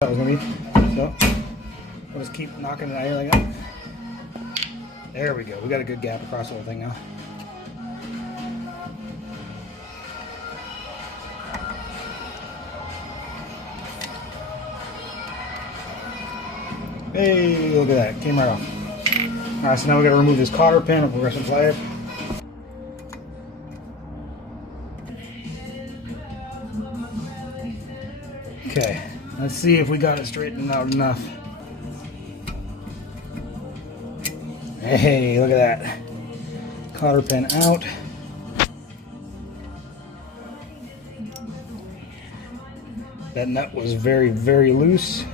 That was gonna be. So we'll just keep knocking it out here like that. There we go. We got a good gap across the whole thing now. Hey, look at that. Came right off. Alright, so now we gotta remove this cotter pin of progressive flag. Okay, let's see if we got it straightened out enough. Hey, look at that. Cotter pin out. That nut was very, very loose.